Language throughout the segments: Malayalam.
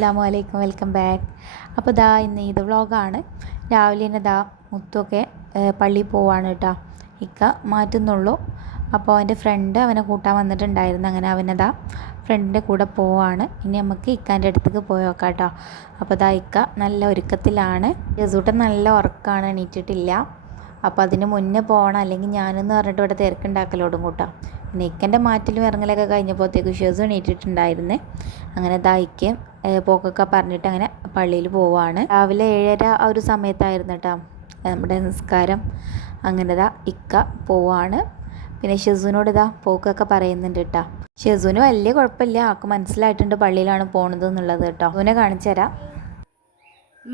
അസ്സാമു അലൈക്കും വെൽക്കം ബാക്ക്. അപ്പോൾ ദാ ഇന്ന് ഇത് വ്ളോഗാണ്. രാവിലെ തന്നെ ദാ മുത്തൊക്കെ പള്ളിയിൽ പോവാണ് കേട്ടോ ഇക്ക മാറ്റുന്നുള്ളൂ. അപ്പോൾ അവന്റെ ഫ്രണ്ട് അവനെ കൂട്ടാൻ വന്നിട്ടുണ്ടായിരുന്നു. അങ്ങനെ അവനതാ ഫ്രണ്ടിന്റെ കൂടെ പോവാണ്. ഇനി നമുക്ക് ഇക്കാന്റെ അടുത്തേക്ക് പോയി നോക്കാം കേട്ടോ അപ്പോൾ ദാ ഇക്ക നല്ല ഒരുക്കത്തിലാണ്. ജസൂട്ടൻ നല്ല ഉറക്കമാണ് എണീറ്റിട്ടില്ല. അപ്പോൾ അതിന് മുന്നേ പോകണം അല്ലെങ്കിൽ ഞാനെന്ന് പറഞ്ഞിട്ട് ഇവിടെ തിരക്കുണ്ടാക്കലോടും കൂട്ടാം. പിന്നെ മാറ്റിലും ഇറങ്ങലൊക്കെ കഴിഞ്ഞപ്പോഴത്തേക്ക് ഷെസ് എണീറ്റിട്ടുണ്ടായിരുന്നേ. അങ്ങനെ ദായിക്ക് പോക്കൊക്കെ പറഞ്ഞിട്ട് അങ്ങനെ പള്ളിയിൽ പോവാണ്. രാവിലെ ഏഴര ആ ഒരു സമയത്തായിരുന്നു കേട്ടോ നമ്മുടെ നിസ്കാരം. അങ്ങനെ ഇതാ ഇക്ക പോവാണ്. പിന്നെ ഷെസുവിനോട് ഇതാ പോക്കൊക്കെ പറയുന്നുണ്ട് കേട്ടോ ഷെസുവിന് വലിയ കുഴപ്പമില്ല ആൾക്ക് മനസ്സിലായിട്ടുണ്ട് പള്ളിയിലാണ് പോണത് എന്നുള്ളത് കേട്ടോ അവനെ കാണിച്ചു തരാം.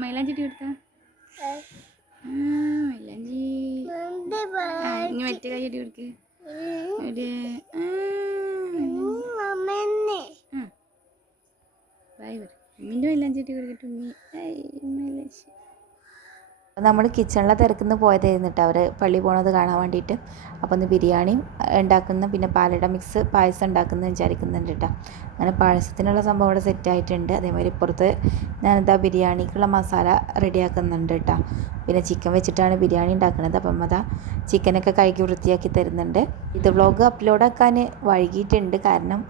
മൈലാഞ്ചി ഇട്ട് കൊടുത്ത മൈലാഞ്ചി. മറ്റേ കൈ ഇട്ട് കൊടുക്ക്. ഒരു ബൈ പറ. മൈലാഞ്ചി ഇട്ട് കൊടുക്കട്ടെ ഉമ്മി. മൈലാഞ്ചി നമ്മൾ കിച്ചണിലെ തിരക്കുന്ന പോയതായിരുന്നു കേട്ടോ അവർ പള്ളി പോണത് കാണാൻ വേണ്ടിയിട്ട് അപ്പോൾ ഒന്ന് ബിരിയാണി ഉണ്ടാക്കുന്ന പിന്നെ പാലട മിക്സ് പായസം ഉണ്ടാക്കുന്നത് വിചാരിക്കുന്നുണ്ട് കേട്ടോ അങ്ങനെ പായസത്തിനുള്ള സംഭവം ഇവിടെ സെറ്റ് ആയിട്ടുണ്ട്. അതേമാതിരി ഇപ്പുറത്ത് ഞാനിതാ ബിരിയാണിക്കുള്ള മസാല റെഡിയാക്കുന്നുണ്ട് കേട്ടോ പിന്നെ ചിക്കൻ വെച്ചിട്ടാണ് ബിരിയാണി ഉണ്ടാക്കുന്നത് അപ്പം അതാ ചിക്കനൊക്കെ കഴുകി വൃത്തിയാക്കി തരുന്നുണ്ട്. ഇത് വ്ളോഗ് അപ്ലോഡ് ആക്കാൻ വൈകിയിട്ടുണ്ട്. കാരണം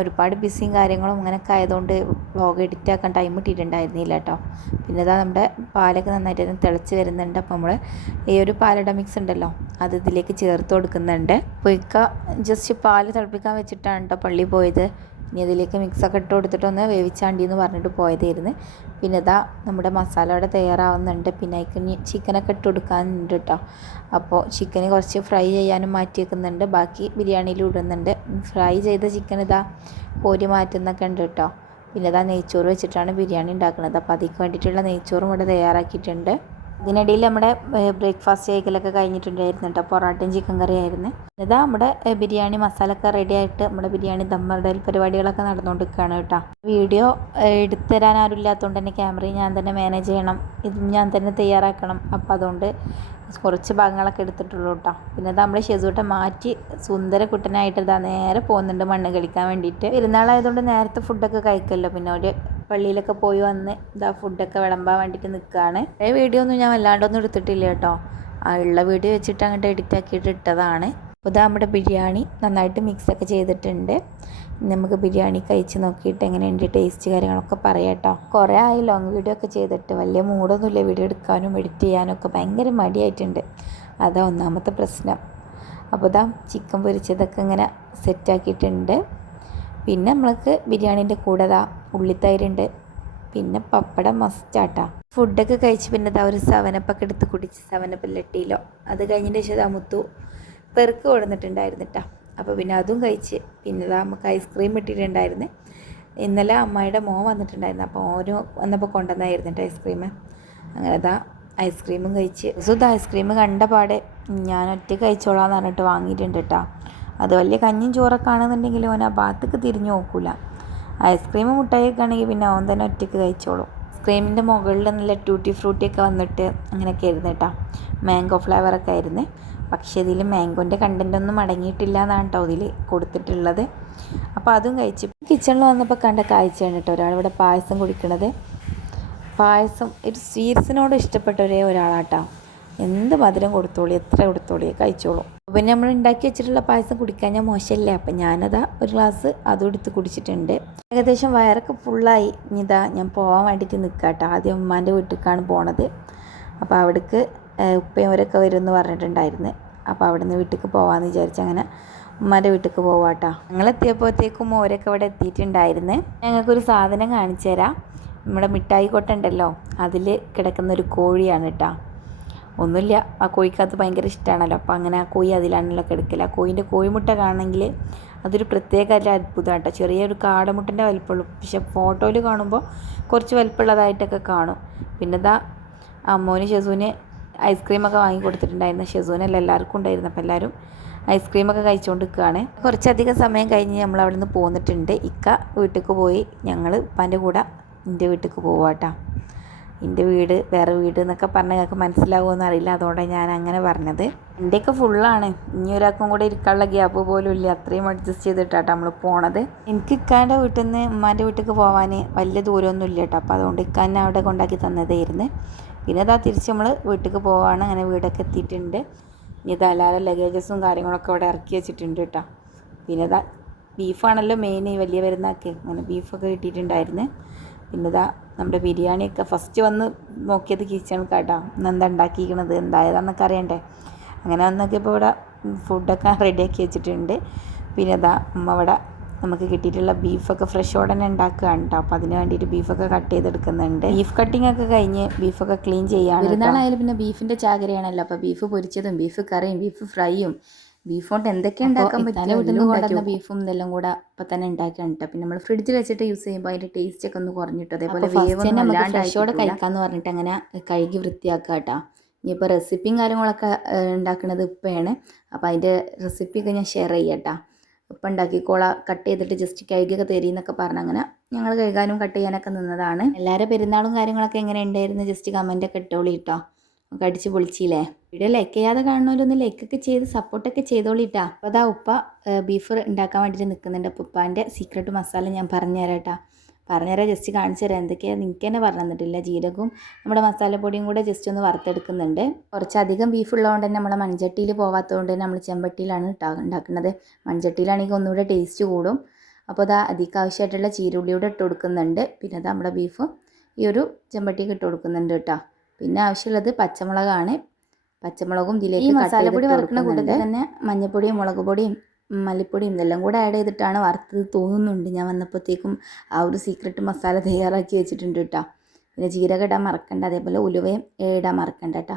ഒരുപാട് ബിസിയും കാര്യങ്ങളും അങ്ങനെയൊക്കെ ആയതുകൊണ്ട് വ്ളോഗ് എഡിറ്റ് ആക്കാൻ ടൈം കിട്ടിയിട്ടുണ്ടായിരുന്നില്ല കേട്ടോ പിന്നെ ഇതാ നമ്മുടെ പാലൊക്കെ നന്നായിട്ട് തിളച്ച് വരുന്നുണ്ട്. അപ്പോൾ നമ്മൾ ഈ ഒരു പാലട മിക്സ് ഉണ്ടല്ലോ അത് ഇതിലേക്ക് ചേർത്ത് കൊടുക്കുന്നുണ്ട്. പൊയ്ക്ക ജസ്റ്റ് പാൽ തിളപ്പിക്കാൻ വെച്ചിട്ടാണ് കേട്ടോ പള്ളി പോയത്. ഇനി അതിലേക്ക് മിക്സൊക്കെ ഇട്ട് കൊടുത്തിട്ടൊന്ന് വേവിച്ചാണ്ടി എന്ന് പറഞ്ഞിട്ട് പോയതായിരുന്നു. പിന്നെ ഇതാ നമ്മുടെ മസാല അവിടെ തയ്യാറാവുന്നുണ്ട്. പിന്നെ അതിക്ക് ഇനി ചിക്കനൊക്കെ ഇട്ട് കൊടുക്കാനുണ്ട് കേട്ടോ അപ്പോൾ ചിക്കന് കുറച്ച് ഫ്രൈ ചെയ്യാനും മാറ്റി വെക്കുന്നുണ്ട് ബാക്കി ബിരിയാണിയിൽ ഇടുന്നുണ്ട്. ഫ്രൈ ചെയ്ത ചിക്കൻ ഇതാ കോരി മാറ്റുന്നൊക്കെ ഉണ്ട് കേട്ടോ പിന്നെ ഇതാ നെയ്ച്ചോറ് വെച്ചിട്ടാണ് ബിരിയാണി ഉണ്ടാക്കുന്നത്. അപ്പോൾ അതിക്ക് വേണ്ടിയിട്ടുള്ള നെയ്ച്ചോറും ഇവിടെ തയ്യാറാക്കിയിട്ടുണ്ട്. ഇതിനിടയിൽ നമ്മുടെ ബ്രേക്ക്ഫാസ്റ്റ് കഴിക്കലൊക്കെ കഴിഞ്ഞിട്ടുണ്ടായിരുന്നു കേട്ടോ. പൊറോട്ടയും ചിക്കൻ കറി ആയിരുന്നു ഇതാ നമ്മുടെ ബിരിയാണി മസാലയൊക്കെ റെഡി ആയിട്ട് നമ്മുടെ ബിരിയാണി ദമ്മടൽ പരിപാടികളൊക്കെ നടന്നുകൊണ്ടിരിക്കുകയാണ് കേട്ടോ. വീഡിയോ എടുത്തുതരാൻ എടുത്തു തരാൻ ആരും ഇല്ലാത്തതുകൊണ്ട് തന്നെ ക്യാമറയും ഞാൻ തന്നെ മാനേജ് ചെയ്യണം. ഇത് ഞാൻ തന്നെ തയ്യാറാക്കണം. അപ്പോൾ അതുകൊണ്ട് കുറച്ച് ഭാഗങ്ങളൊക്കെ എടുത്തിട്ടുള്ളൂ കേട്ടോ. പിന്നെ ഇത് നമ്മൾ ഷെസൂട്ടെ മാറ്റി സുന്ദര കുട്ടനായിട്ട് ഇതാ നേരെ പോകുന്നുണ്ട് മണ്ണ് കളിക്കാൻ വേണ്ടിയിട്ട്. പെരുന്നാളായതുകൊണ്ട് നേരത്തെ ഫുഡൊക്കെ കഴിക്കല്ലോ. പിന്നെ ഒരു പള്ളിയിലൊക്കെ പോയി വന്ന് ഇതാ ഫുഡൊക്കെ വിളമ്പാൻ വേണ്ടിയിട്ട് നിൽക്കുകയാണ് പഴയ വീഡിയോ ഒന്നും ഞാൻ വല്ലാണ്ടൊന്നും എടുത്തിട്ടില്ല കേട്ടോ. ആ ഉള്ള വീഡിയോ വെച്ചിട്ട് അങ്ങോട്ട് എഡിറ്റ് ആക്കിയിട്ട് ഇട്ടതാണ്. അപ്പോൾ ഇതാ നമ്മുടെ ബിരിയാണി നന്നായിട്ട് മിക്സൊക്കെ ചെയ്തിട്ടുണ്ട്. നമുക്ക് ബിരിയാണി കഴിച്ച് നോക്കിയിട്ട് എങ്ങനെയുണ്ട് ടേസ്റ്റ് കാര്യങ്ങളൊക്കെ പറയാം കേട്ടോ. കുറേ ആയി ലോങ് വീഡിയോ ഒക്കെ ചെയ്തിട്ട് വലിയ മൂടൊന്നുമില്ല വീഡിയോ എടുക്കാനും എഡിറ്റ് ചെയ്യാനും ഒക്കെ ഭയങ്കര മടിയായിട്ടുണ്ട്. അതാ ഒന്നാമത്തെ പ്രശ്നം. അപ്പോൾ ഇതാ ചിക്കൻ പൊരിച്ചതൊക്കെ ഇങ്ങനെ സെറ്റാക്കിയിട്ടുണ്ട് പിന്നെ നമ്മൾക്ക് ബിരിയാണീന്റെ കൂടെ ദാ ഉള്ളിത്തൈരുണ്ട്. പിന്നെ പപ്പടം മസ്റ്റാട്ടാ. ഫുഡൊക്കെ കഴിച്ച് പിന്നെ ദാ ഒരു സെവനപ്പൊക്കെ എടുത്ത് കുടിച്ച് സെവനപ്പ് ലട്ടിയിലോ അത് കഴിഞ്ഞിട്ട് ശേഷം മുത്തു പെറുക്ക് കൊടുത്തിട്ടുണ്ടായിരുന്നു കേട്ടോ അപ്പോൾ പിന്നെ അതും കഴിച്ച് പിന്നെ ദാ നമുക്ക് ഐസ്ക്രീം ഇട്ടിട്ടുണ്ടായിരുന്നു ഇന്നലെ അമ്മായിയുടെ മോൻ വന്നിട്ടുണ്ടായിരുന്നു. അപ്പോൾ ഓരോ വന്നപ്പോൾ കൊണ്ടുവന്നായിരുന്നു കേട്ടോ ഐസ്ക്രീം അങ്ങനെ ദാ ഐസ്ക്രീമും കഴിച്ച്. സുധ ഐസ്ക്രീം കണ്ട പാടെ ഞാൻ ഒറ്റ കഴിച്ചോളാം എന്ന് പറഞ്ഞിട്ട് വാങ്ങിയിട്ടുണ്ട് കേട്ടോ. അത് വലിയ കഞ്ഞിയും ചോറൊക്കെ ആണെന്നുണ്ടെങ്കിൽ ഓൻ ആ ഭാഗത്തേക്ക് തിരിഞ്ഞു നോക്കൂല. ഐസ്ക്രീം മുട്ടായിയൊക്കെ ആണെങ്കിൽ പിന്നെ അവൻ തന്നെ ഒറ്റയ്ക്ക് കഴിച്ചോളും. ഐസ്ക്രീമിന്റെ മുകളിൽ നല്ല ടൂട്ടി ഫ്രൂട്ടിയൊക്കെ വന്നിട്ട് അങ്ങനെയൊക്കെ ആയിരുന്നു കേട്ടോ. മാംഗോ ഫ്ലേവറൊക്കെ ആയിരുന്നു. പക്ഷേ ഇതിൽ മാംഗോന്റെ കണ്ടന്റ് ഒന്നും അടങ്ങിയിട്ടില്ല എന്നാണ് കേട്ടോ ഇതിൽ കൊടുത്തിട്ടുള്ളത്. അപ്പോൾ അതും കഴിച്ച് കിച്ചണിൽ വന്നപ്പോൾ കണ്ട കാഴ്ചയാണ് കേട്ടോ ഒരാളിവിടെ പായസം കുടിക്കണത്. പായസം ഒരു സ്വീറ്റ്സിനോട് ഇഷ്ടപ്പെട്ട ഒരേ ഒരാളാട്ടോ എന്ത് മധുരം കൊടുത്തോളി എത്ര കൊടുത്തോളി കഴിച്ചോളൂ. പിന്നെ നമ്മൾ ഉണ്ടാക്കി വെച്ചിട്ടുള്ള പായസം കുടിക്കാൻ ഞാൻ മോശമില്ല? അപ്പം ഞാനതാ ഒരു ഗ്ലാസ് അതും എടുത്ത് കുടിച്ചിട്ടുണ്ട്. ഏകദേശം വയറൊക്കെ ഫുള്ളായി ഇനിതാ ഞാൻ പോകാൻ വേണ്ടിയിട്ട് നിൽക്കാട്ടോ ആദ്യം ഉമ്മാന്റെ വീട്ടിലേക്കാണ് പോണത്. അപ്പോൾ അവിടേക്ക് ഉപ്പയോരൊക്കെ വരും എന്ന് പറഞ്ഞിട്ടുണ്ടായിരുന്നു. അപ്പോൾ അവിടെ നിന്ന് വീട്ടിലേക്ക് പോകാമെന്ന് വിചാരിച്ച് അങ്ങനെ ഉമ്മാന്റെ വീട്ടിലേക്ക് പോവാട്ടോ. ഞങ്ങൾ എത്തിയപ്പോഴത്തേക്കും ഓരൊക്കെ ഇവിടെ എത്തിയിട്ടുണ്ടായിരുന്നു. ഞങ്ങൾക്കൊരു സാധനം കാണിച്ചു തരാം നമ്മുടെ മിഠായി കൊട്ടുണ്ടല്ലോ അതിൽ കിടക്കുന്ന ഒരു കോഴിയാണ് കേട്ടോ ഒന്നുമില്ല. ആ കോഴിക്കകത്ത് ഭയങ്കര ഇഷ്ടമാണല്ലോ അപ്പോൾ അങ്ങനെ ആ കോഴി അതിലാണല്ലോ എടുക്കില്ല ആ കോഴിന്റെ കോഴിമുട്ട കാണണമെങ്കിൽ അതൊരു പ്രത്യേക അത്ഭുതമാണ് കേട്ടോ ചെറിയൊരു കാടമുട്ടന്റെ വലിപ്പമുള്ളൂ. പക്ഷെ ഫോട്ടോയിൽ കാണുമ്പോൾ കുറച്ച് വലിപ്പമുള്ളതായിട്ടൊക്കെ കാണും. പിന്നെ ഇതാ അമ്മോന് ഷെസൂന് ഐസ്ക്രീമൊക്കെ വാങ്ങി കൊടുത്തിട്ടുണ്ടായിരുന്നു. ഷെസൂനല്ല എല്ലാവർക്കും ഉണ്ടായിരുന്നു. അപ്പോൾ എല്ലാവരും ഐസ്ക്രീമൊക്കെ കഴിച്ചുകൊണ്ട് നിൽക്കുകയാണ് കുറച്ചധികം സമയം കഴിഞ്ഞ് നമ്മൾ അവിടെ നിന്ന് പോന്നിട്ടുണ്ട്. ഇക്ക വീട്ടിലേക്ക് പോയി. ഞങ്ങൾ ഉപ്പാന്റെ കൂടെ എന്റെ വീട്ടിലേക്ക് പോവാട്ടാ. എന്റെ വീട് വേറെ വീട് എന്നൊക്കെ പറഞ്ഞാൽ ഞങ്ങൾക്ക് മനസ്സിലാവുമെന്ന് അറിയില്ല. അതുകൊണ്ടാണ് ഞാൻ അങ്ങനെ പറഞ്ഞത്. എന്റെയൊക്കെ ഫുള്ളാണ് ഇനി ഒരാൾക്കും കൂടെ ഇരിക്കാനുള്ള ഗ്യാപ്പ് പോലും ഇല്ല. അത്രയും അഡ്ജസ്റ്റ് ചെയ്തിട്ടാട്ടോ നമ്മൾ പോണത്. എനിക്ക് ഇക്കാന്റെ വീട്ടിൽ നിന്ന് ഉമ്മാന്റെ വീട്ടിലേക്ക് പോകാൻ വലിയ ദൂരമൊന്നും ഇല്ല കേട്ടോ അപ്പോൾ അതുകൊണ്ട് ഇക്കാനെ അവിടെ കൊണ്ടാക്കി തന്നതായിരുന്നു. പിന്നെ അതാ തിരിച്ച് നമ്മൾ വീട്ടിലേക്ക് പോവാണ്. അങ്ങനെ വീടൊക്കെ എത്തിയിട്ടുണ്ട്. ഇനി ഇതാ എല്ലാവരും ലഗേജസും കാര്യങ്ങളൊക്കെ അവിടെ ഇറക്കി വെച്ചിട്ടുണ്ട് കേട്ടോ പിന്നെ ഇതാ ബീഫാണല്ലോ മെയിൻ വലിയ പെരുന്നാൾക്ക് അങ്ങനെ ബീഫൊക്കെ കിട്ടിയിട്ടുണ്ടായിരുന്നു. പിന്നെ ഇതാ നമ്മുടെ ബിരിയാണിയൊക്കെ ഫസ്റ്റ് വന്ന് നോക്കിയത് കിച്ചണിൽ കേട്ടോ. ഇന്ന് എന്താ ഉണ്ടാക്കിയിരിക്കണത് എന്തായതാന്നൊക്കെ അറിയണ്ടേ? അങ്ങനെ വന്നൊക്കെ ഇപ്പോൾ ഇവിടെ ഫുഡൊക്കെ റെഡിയാക്കി വെച്ചിട്ടുണ്ട്. പിന്നെ ഇതാ അമ്മ ഇവിടെ നമുക്ക് കിട്ടിയിട്ടുള്ള ബീഫൊക്കെ ഫ്രഷ് ഉടനെ ഉണ്ടാക്കുകയാണ് കേട്ടോ അപ്പോൾ അതിന് വേണ്ടിയിട്ട് ബീഫൊക്കെ കട്ട് ചെയ്തെടുക്കുന്നുണ്ട്. ബീഫ് കട്ടിംഗ് ഒക്കെ കഴിഞ്ഞ് ബീഫൊക്കെ ക്ലീൻ ചെയ്യാണ് പെരുന്നാളായാലും പിന്നെ ബീഫിന്റെ ചാകരയാണല്ലോ. അപ്പോൾ ബീഫ് പൊരിച്ചതും ബീഫ് കറിയും ബീഫ് ഫ്രൈയും ബീഫ് കൊണ്ട് എന്തൊക്കെ ഉണ്ടാക്കാൻ പറ്റും ബീഫും ഇതെല്ലാം കൂടെ അപ്പം തന്നെ ഉണ്ടാക്കിയാണ് കേട്ടോ പിന്നെ നമ്മൾ ഫ്രിഡ്ജിൽ വെച്ചിട്ട് യൂസ് ചെയ്യുമ്പോൾ അതിന്റെ ടേസ്റ്റ് ഒക്കെ ഒന്ന് കുറഞ്ഞിട്ട് അതേപോലെ ഫ്രഷോടെ കഴിക്കാന്ന് പറഞ്ഞിട്ട് അങ്ങനെ കഴുകി വൃത്തിയാക്കുക കേട്ടോ ഇനിയിപ്പോൾ റെസിപ്പിയും കാര്യങ്ങളൊക്കെ ഉണ്ടാക്കുന്നത് ഇപ്പോഴാണ് അപ്പോൾ അതിന്റെ റെസിപ്പിയൊക്കെ ഞാൻ ഷെയർ ചെയ്യട്ടാ ഇപ്പം ഉണ്ടാക്കിക്കോള. കട്ട് ചെയ്തിട്ട് ജസ്റ്റ് കഴുകിയൊക്കെ തരീന്നൊക്കെ പറഞ്ഞ് അങ്ങനെ ഞങ്ങൾ കഴുകാനും കട്ട് ചെയ്യാനൊക്കെ നിന്നതാണ്. എല്ലാവരും പെരുന്നാളും കാര്യങ്ങളൊക്കെ എങ്ങനെ ഉണ്ടായിരുന്നു? ജസ്റ്റ് കമന്റൊക്കെ ഇട്ടോളി കേട്ടോ ഒക്കെ അടിച്ച് പൊളിച്ചില്ലേ? വീഡിയോ ലൈക്ക് ചെയ്യാതെ കാണുന്നവരൊന്ന് ലൈക്കൊക്കെ ചെയ്ത് സപ്പോർട്ടൊക്കെ ചെയ്തോളിട്ടാ. അപ്പോൾ അതാ ഉപ്പ ബീഫ് ഉണ്ടാക്കാൻ വേണ്ടിയിട്ട് നിൽക്കുന്നുണ്ട് അപ്പോൾ ഉപ്പാന്റെ സീക്രട്ട് മസാല ഞാൻ പറഞ്ഞുതരാം കേട്ടോ പറഞ്ഞുതരാം ജസ്റ്റ് കാണിച്ചു തരാം എന്തൊക്കെയാണ് നിങ്ങൾക്ക് തന്നെ പറഞ്ഞു തന്നിട്ടില്ല ജീരകവും നമ്മുടെ മസാലപ്പൊടിയും കൂടെ ജസ്റ്റ് ഒന്ന് വറുത്തെടുക്കുന്നുണ്ട്. കുറച്ചധികം ബീഫ് ഉള്ളതുകൊണ്ട് തന്നെ നമ്മുടെ മൺചട്ടിയിൽ പോകാത്തതുകൊണ്ട് തന്നെ നമ്മൾ ചെമ്പട്ടിയിലാണ് ഉണ്ടാക്കുന്നത് മൺചട്ടിയിലാണെങ്കിൽ ഒന്നുകൂടെ ടേസ്റ്റ് കൂടും. അപ്പോൾ അതാ അധികം ആവശ്യമായിട്ടുള്ള ചീരുള്ളിയൂടെ ഇട്ട് കൊടുക്കുന്നുണ്ട്. പിന്നെ അത് നമ്മുടെ ബീഫ് ഈ ഒരു ചെമ്പട്ടിക്ക് ഇട്ട് കൊടുക്കുന്നുണ്ട് കേട്ടോ. പിന്നെ ആവശ്യമുള്ളത് പച്ചമുളകാണ്. പച്ചമുളകും ഇതിലേക്ക് ഈ മസാലപ്പൊടി വറുക്കുന്ന കൂട്ടത്തിൽ തന്നെ മഞ്ഞൾപ്പൊടിയും മുളക് പൊടിയും മല്ലിപ്പൊടിയും ഇതെല്ലാം കൂടെ ആഡ് ചെയ്തിട്ടാണ് വറുത്തത് തോന്നുന്നുണ്ട്. ഞാൻ വന്നപ്പോഴത്തേക്കും ആ ഒരു സീക്രട്ട് മസാല തയ്യാറാക്കി വെച്ചിട്ടുണ്ട് കേട്ടോ. പിന്നെ ജീരകം ഇടാൻ മറക്കണ്ട. അതേപോലെ ഉലുവയും ഇടാൻ മറക്കണ്ട കേട്ടോ.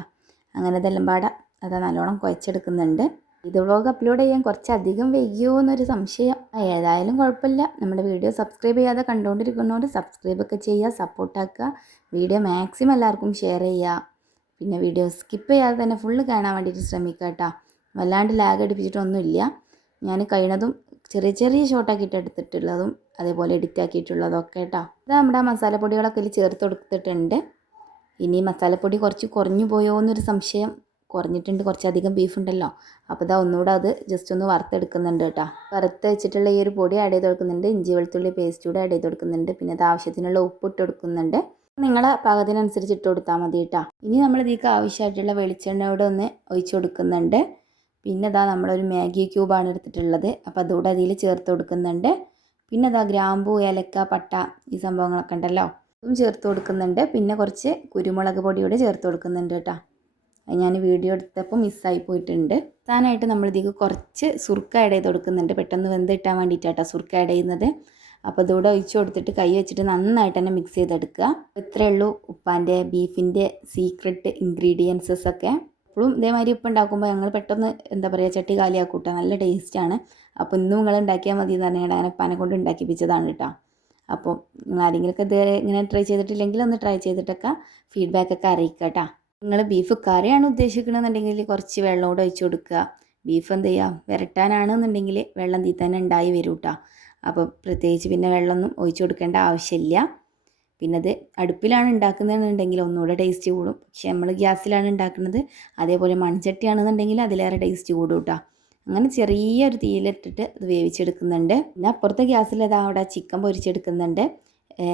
അങ്ങനെ ഇതെല്ലാം പാടെ അത് നല്ലോണം കുഴച്ചെടുക്കുന്നുണ്ട്. ഇത് വ്ളോഗ് അപ്ലോഡ് ചെയ്യാൻ കുറച്ചധികം വൈകിയോ എന്നൊരു സംശയം. ഏതായാലും കുഴപ്പമില്ല. നമ്മുടെ വീഡിയോ സബ്സ്ക്രൈബ് ചെയ്യാതെ കണ്ടുകൊണ്ടിരിക്കുന്നതുകൊണ്ട് സബ്സ്ക്രൈബ് ഒക്കെ ചെയ്യുക സപ്പോർട്ടാക്കുക വീഡിയോ മാക്സിമം എല്ലാവർക്കും ഷെയർ ചെയ്യുക. പിന്നെ വീഡിയോ സ്കിപ്പ് ചെയ്യാതെ തന്നെ ഫുള്ള് കാണാൻ വേണ്ടിയിട്ട് ശ്രമിക്കുക കേട്ടോ വല്ലാണ്ട് ലാഗ് അടിപ്പിച്ചിട്ടൊന്നുമില്ല. ഞാൻ കഴിയണതും ചെറിയ ചെറിയ ഷോർട്ടാക്കിയിട്ട് എടുത്തിട്ടുള്ളതും അതേപോലെ എഡിറ്റ് ആക്കിയിട്ടുള്ളതും ഒക്കെ കേട്ടോ ഇത് നമ്മുടെ മസാലപ്പൊടികളൊക്കെ ഇതിൽ ചേർത്ത് കൊടുത്തിട്ടുണ്ട്. ഇനി മസാലപ്പൊടി കുറച്ച് കുറഞ്ഞു പോയോ എന്നൊരു സംശയം കുറഞ്ഞിട്ടുണ്ട് കുറച്ചധികം ബീഫ് ഉണ്ടല്ലോ. അപ്പോൾ ഇതാ ഒന്നുകൂടെ അത് ജസ്റ്റ് ഒന്ന് വറുത്തെടുക്കുന്നുണ്ട് കേട്ടോ. വറുത്ത് വെച്ചിട്ടുള്ള ഈ ഒരു പൊടി ആഡ് ചെയ്ത് കൊടുക്കുന്നുണ്ട്. ഇഞ്ചി വെളുത്തുള്ളി പേസ്റ്റ് കൂടെ ആഡ് ചെയ്ത് കൊടുക്കുന്നുണ്ട്. പിന്നെ അത് ആവശ്യത്തിനുള്ള ഉപ്പ് ഇട്ട് കൊടുക്കുന്നുണ്ട്. നിങ്ങളെ പാകത്തിനനുസരിച്ച് ഇട്ട് കൊടുത്താൽ മതി കേട്ടോ. ഇനി നമ്മൾ ഇതിലേക്ക് ആവശ്യമായിട്ടുള്ള വെളിച്ചെണ്ണ കൂടെ ഒന്ന് ഒഴിച്ചു കൊടുക്കുന്നുണ്ട്. പിന്നെ ഇതാ നമ്മളൊരു മാഗി ക്യൂബാണ് എടുത്തിട്ടുള്ളത്. അപ്പോൾ അതുകൂടെ അതിൽ ചേർത്ത് കൊടുക്കുന്നുണ്ട്. പിന്നെ ഇതാ ഗ്രാമ്പു ഏലക്ക പട്ട ഈ സംഭവങ്ങളൊക്കെ ഉണ്ടല്ലോ. അതും ചേർത്ത് കൊടുക്കുന്നുണ്ട്. പിന്നെ കുറച്ച് കുരുമുളക് പൊടിയോടെ ചേർത്ത് കൊടുക്കുന്നുണ്ട് കേട്ടോ. ഞാൻ വീഡിയോ എടുത്തപ്പോൾ മിസ്സായി പോയിട്ടുണ്ട്. അവസാനമായിട്ട് നമ്മൾ ഇതിലേക്ക് കുറച്ച് സുർക്ക ആഡ് ചെയ്ത് കൊടുക്കുന്നുണ്ട്. പെട്ടെന്ന് വെന്ത് കിട്ടാൻ വേണ്ടിയിട്ടാട്ടോ സുർക്ക ആഡ് ചെയ്യുന്നത്. അപ്പോൾ ഇതുകൂടെ ഒഴിച്ച് കൊടുത്തിട്ട് കൈ വെച്ചിട്ട് നന്നായിട്ട് തന്നെ മിക്സ് ചെയ്തെടുക്കുക. ഇത്രയേ ഉള്ളൂ ഉപ്പാന്റെ ബീഫിന്റെ സീക്രട്ട് ഇൻഗ്രീഡിയൻസസ് ഒക്കെ. എപ്പോഴും ഇതേമാതിരി ഉപ്പ് ഉണ്ടാക്കുമ്പോൾ ഞങ്ങൾ പെട്ടെന്ന് എന്താ പറയുക ചട്ടി കാലിയാക്കൂട്ട നല്ല ടേസ്റ്റാണ് അപ്പോൾ ഇന്നും നിങ്ങൾ ഉണ്ടാക്കിയാൽ മതി എന്ന് പറഞ്ഞാൽ അങ്ങനെ പാനെ കൊണ്ട് ഉണ്ടാക്കിപ്പിച്ചതാണ് കേട്ടോ അപ്പോൾ നിങ്ങൾ ആരെങ്കിലുമൊക്കെ ഇത് ഇങ്ങനെ ട്രൈ ചെയ്തിട്ടില്ലെങ്കിൽ ഒന്ന് ട്രൈ ചെയ്തിട്ടൊക്കെ ഫീഡ്ബാക്കൊക്കെ അറിയിക്കുക കേട്ടോ നിങ്ങൾ ബീഫ് കറിയാണ് ഉദ്ദേശിക്കണമെന്നുണ്ടെങ്കിൽ കുറച്ച് വെള്ളം കൂടെ ഒഴിച്ചു കൊടുക്കുക. ബീഫ് എന്ത് ചെയ്യുക വരട്ടാനാണെന്നുണ്ടെങ്കിൽ വെള്ളം തീ തന്നെ ഉണ്ടായി വരും കേട്ടോ അപ്പോൾ പ്രത്യേകിച്ച് പിന്നെ വെള്ളമൊന്നും ഒഴിച്ചു കൊടുക്കേണ്ട ആവശ്യമില്ല. പിന്നെ അത് അടുപ്പിലാണ് ഉണ്ടാക്കുന്നതെന്നുണ്ടെങ്കിൽ ഒന്നുകൂടെ ടേസ്റ്റ് കൂടും. പക്ഷേ നമ്മൾ ഗ്യാസിലാണ് ഉണ്ടാക്കുന്നത്. അതേപോലെ മൺചട്ടിയാണെന്നുണ്ടെങ്കിൽ അതിലേറെ ടേസ്റ്റ് കൂടും കേട്ടോ അങ്ങനെ ചെറിയൊരു തീയിലിട്ടിട്ട് അത് വേവിച്ചെടുക്കുന്നുണ്ട്. പിന്നെ അപ്പുറത്തെ ഗ്യാസിൽ അവിടെ ചിക്കൻ പൊരിച്ചെടുക്കുന്നുണ്ട്.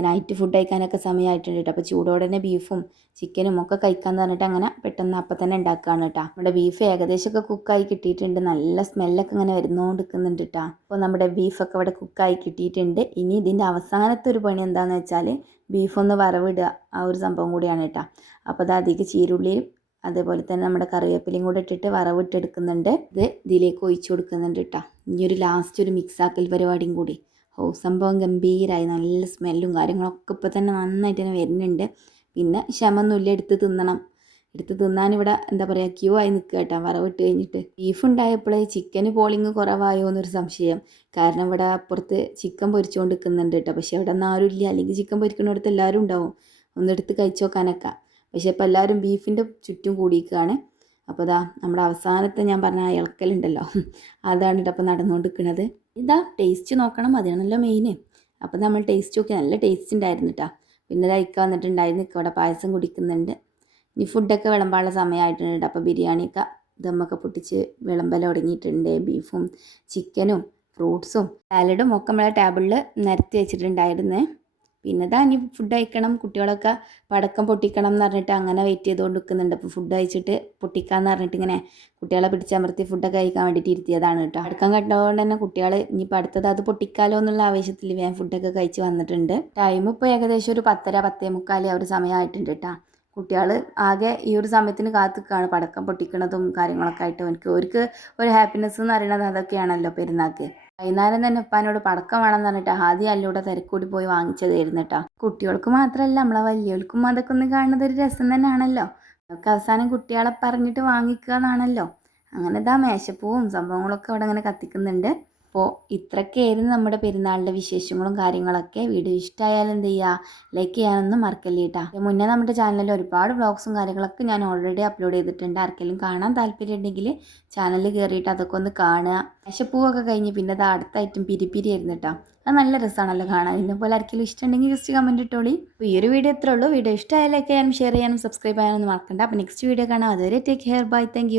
നൈറ്റ് ഫുഡ് കഴിക്കാനൊക്കെ സമയമായിട്ടുണ്ട് കേട്ടോ. അപ്പോൾ ചൂടോടെ തന്നെ ബീഫും ചിക്കനും ഒക്കെ കഴിക്കാന്ന് പറഞ്ഞിട്ട് അങ്ങനെ പെട്ടെന്ന് അപ്പം തന്നെ ഉണ്ടാക്കുകയാണ് കേട്ടോ. നമ്മുടെ ബീഫ് ഏകദേശമൊക്കെ കുക്കായി കിട്ടിയിട്ടുണ്ട്. നല്ല സ്മെല്ലൊക്കെ ഇങ്ങനെ വരുന്നോണ്ടിരിക്കുന്നുണ്ട് കേട്ടോ. അപ്പോൾ നമ്മുടെ ബീഫൊക്കെ ഇവിടെ കുക്കായി കിട്ടിയിട്ടുണ്ട്. ഇനി ഇതിന്റെ അവസാനത്തെ ഒരു പണി എന്താണെന്ന് വെച്ചാൽ ബീഫൊന്ന് വറവിടുക. ആ ഒരു സംഭവം കൂടിയാണ് കേട്ടോ. അപ്പോൾ അത് അധികം ചീരുള്ളിയും അതേപോലെ തന്നെ നമ്മുടെ കറിവേപ്പിലയും കൂടെ ഇട്ടിട്ട് വറവിട്ടെടുക്കുന്നുണ്ട്. ഇത് ഇതിലേക്ക് ഒഴിച്ചു കൊടുക്കുന്നുണ്ട് കേട്ടോ. ഇനി ഒരു ലാസ്റ്റ് ഒരു മിക്സാക്കൽ പരിപാടിയും കൂടി. ഓ സംഭവം ഗംഭീരമായി നല്ല സ്മെല്ലും കാര്യങ്ങളൊക്കെ ഇപ്പോൾ തന്നെ നന്നായിട്ട് തന്നെ വരുന്നുണ്ട്. പിന്നെ ക്ഷമൊന്നുമില്ല എടുത്ത് തിന്നണം. എടുത്ത് തിന്നാൻ ഇവിടെ എന്താ പറയുക ക്യൂ ആയി നിൽക്കുക കേട്ടോ വറവിട്ട് കഴിഞ്ഞിട്ട്. ബീഫ് ഉണ്ടായപ്പോൾ ചിക്കന് പോളിങ് കുറവായോ എന്നൊരു സംശയം. കാരണം ഇവിടെ അപ്പുറത്ത് ചിക്കൻ പൊരിച്ചുകൊണ്ട് നിൽക്കുന്നുണ്ട് കേട്ടോ. പക്ഷേ ഇവിടെ ഒന്നും ആരും ഇല്ല. അല്ലെങ്കിൽ ചിക്കൻ പൊരിക്കുന്നിടത്ത് എല്ലാവരും ഉണ്ടാവും. ഒന്നെടുത്ത് കഴിച്ചു നോക്കാനൊക്കെ. പക്ഷേ ഇപ്പോൾ എല്ലാവരും ബീഫിന്റെ ചുറ്റും കൂടിയിരിക്കുകയാണ്. അപ്പോൾ ഇതാ നമ്മുടെ അവസാനത്തെ ഞാൻ പറഞ്ഞ ആ ഇളക്കലുണ്ടല്ലോ. അതാണ് കേട്ടോ അപ്പോൾ നടന്നുകൊണ്ടിരിക്കുന്നത് ഇതാ ടേസ്റ്റ് നോക്കണം അതാണല്ലോ മെയിൻ അപ്പോൾ നമ്മൾ ടേസ്റ്റ് നോക്കി നല്ല ടേസ്റ്റ് ഉണ്ടായിരുന്നു കേട്ടോ പിന്നെ ലൈക്ക വന്നിട്ടുണ്ടായിരുന്നു ഇക്ക ഇവിടെ പായസം കുടിക്കുന്നുണ്ട്. ഇനി ഫുഡൊക്കെ വിളമ്പാനുള്ള സമയമായിട്ടുണ്ട് അപ്പോൾ ബിരിയാണിയൊക്കെ ദമ്മൊക്കെ പൊട്ടിച്ച് വിളമ്പലം തുടങ്ങിയിട്ടുണ്ട്. ബീഫും ചിക്കനും ഫ്രൂട്ട്സും സാലഡും ഒക്കെ നമ്മളെ ടേബിളിൽ നിരത്തി വെച്ചിട്ടുണ്ടായിരുന്നു. പിന്നെ ഇതാ ഇനി ഫുഡ് കഴിക്കണം കുട്ടികളൊക്കെ പടക്കം പൊട്ടിക്കണം എന്ന് പറഞ്ഞിട്ട് അങ്ങനെ വെയിറ്റ് ചെയ്തുകൊണ്ട് നിൽക്കുന്നുണ്ട് അപ്പോൾ ഫുഡ് കഴിച്ചിട്ട് പൊട്ടിക്കാന്ന് പറഞ്ഞിട്ട് ഇങ്ങനെ കുട്ടികളെ പിടിച്ചമർത്തി ഫുഡൊക്കെ കഴിക്കാൻ വേണ്ടിയിട്ട് ഇരുത്തിയതാണ് കേട്ടോ. അടക്കം കണ്ടതുകൊണ്ട് തന്നെ കുട്ടികൾ ഇനിയിപ്പോൾ അടുത്തത് അത് പൊട്ടിക്കാലോ എന്നുള്ള ആവേശത്തിൽ ഞാൻ ഫുഡൊക്കെ കഴിച്ച് വന്നിട്ടുണ്ട്. ടൈം ഇപ്പോൾ ഏകദേശം ഒരു പത്തര പത്തേ മുക്കാൽ ആ ഒരു സമയമായിട്ടുണ്ട് കേട്ടോ. കുട്ടികൾ ആകെ ഈ ഒരു സമയത്തിന് കാത്തുക്കാണ് പടക്കം പൊട്ടിക്കണതും കാര്യങ്ങളൊക്കെ ആയിട്ട്. എനിക്ക് ഒരു ഹാപ്പിനെസ് എന്ന് പറയുന്നത് അതൊക്കെയാണല്ലോ പെരുന്നാൾക്ക് വൈകുന്നേരം തന്നെ ഉപ്പാനോട് പടക്കം വേണമെന്ന് പറഞ്ഞിട്ട് ആദ്യം അല്ലൂടെ തിരക്കൂടി പോയി വാങ്ങിച്ചതായിരുന്നു കേട്ടോ കുട്ടികൾക്ക് മാത്രമല്ല നമ്മളെ വലിയവർക്കും അതൊക്കെ ഒന്ന് കാണുന്നത് ഒരു രസം തന്നെയാണല്ലോ. നമുക്ക് അവസാനം കുട്ടികളെ പറഞ്ഞിട്ട് വാങ്ങിക്കുക എന്നാണല്ലോ. അങ്ങനെ ഇതാ മേശപ്പൂവും സംഭവങ്ങളൊക്കെ അവിടെ അങ്ങനെ കത്തിക്കുന്നുണ്ട്. അപ്പോൾ ഇത്രയൊക്കെയായിരുന്നു നമ്മുടെ പെരുന്നാളിന്റെ വിശേഷങ്ങളും കാര്യങ്ങളൊക്കെ. വീഡിയോ ഇഷ്ടമായാലും എന്ത് ചെയ്യുക? ലൈക്ക് ചെയ്യാനൊന്നും മറക്കല്ലേ കേട്ടോ മുന്നേ നമ്മുടെ ചാനലിൽ ഒരുപാട് വ്ളോഗ്സും കാര്യങ്ങളൊക്കെ ഞാൻ ഓൾറെഡി അപ്ലോഡ് ചെയ്തിട്ടുണ്ട്. ആർക്കെങ്കിലും കാണാൻ താല്പര്യം ഉണ്ടെങ്കിൽ ചാനലിൽ കയറിയിട്ട് അതൊക്കെ ഒന്ന് കാണുക. വിശപ്പൂവൊക്കെ കഴിഞ്ഞ് പിന്നെ അത് ഐറ്റം പിരിപ്പിരി ആയിരുന്നു കേട്ടോ അത് നല്ല രസമാണല്ലോ കാണാൻ. ഇതിനെ പോലെ ആർക്കെങ്കിലും ഇഷ്ടമുണ്ടെങ്കിൽ ജസ്റ്റ് കമന്റ് ഇട്ടോളി. അപ്പോൾ ഈ ഒരു വീഡിയോ ഇത്രേ ഉള്ളൂ. വീഡിയോ ഇഷ്ടമായാലൊക്കെ ഞാൻ ഷെയർ ചെയ്യാനും സബ്സ്ക്രൈബ് ചെയ്യാനൊന്നും മറക്കണ്ട. അപ്പോൾ നെക്സ്റ്റ് വീഡിയോ കാണാം. അതുവരെ ടേക്ക് കെയർ ബൈ താങ്ക്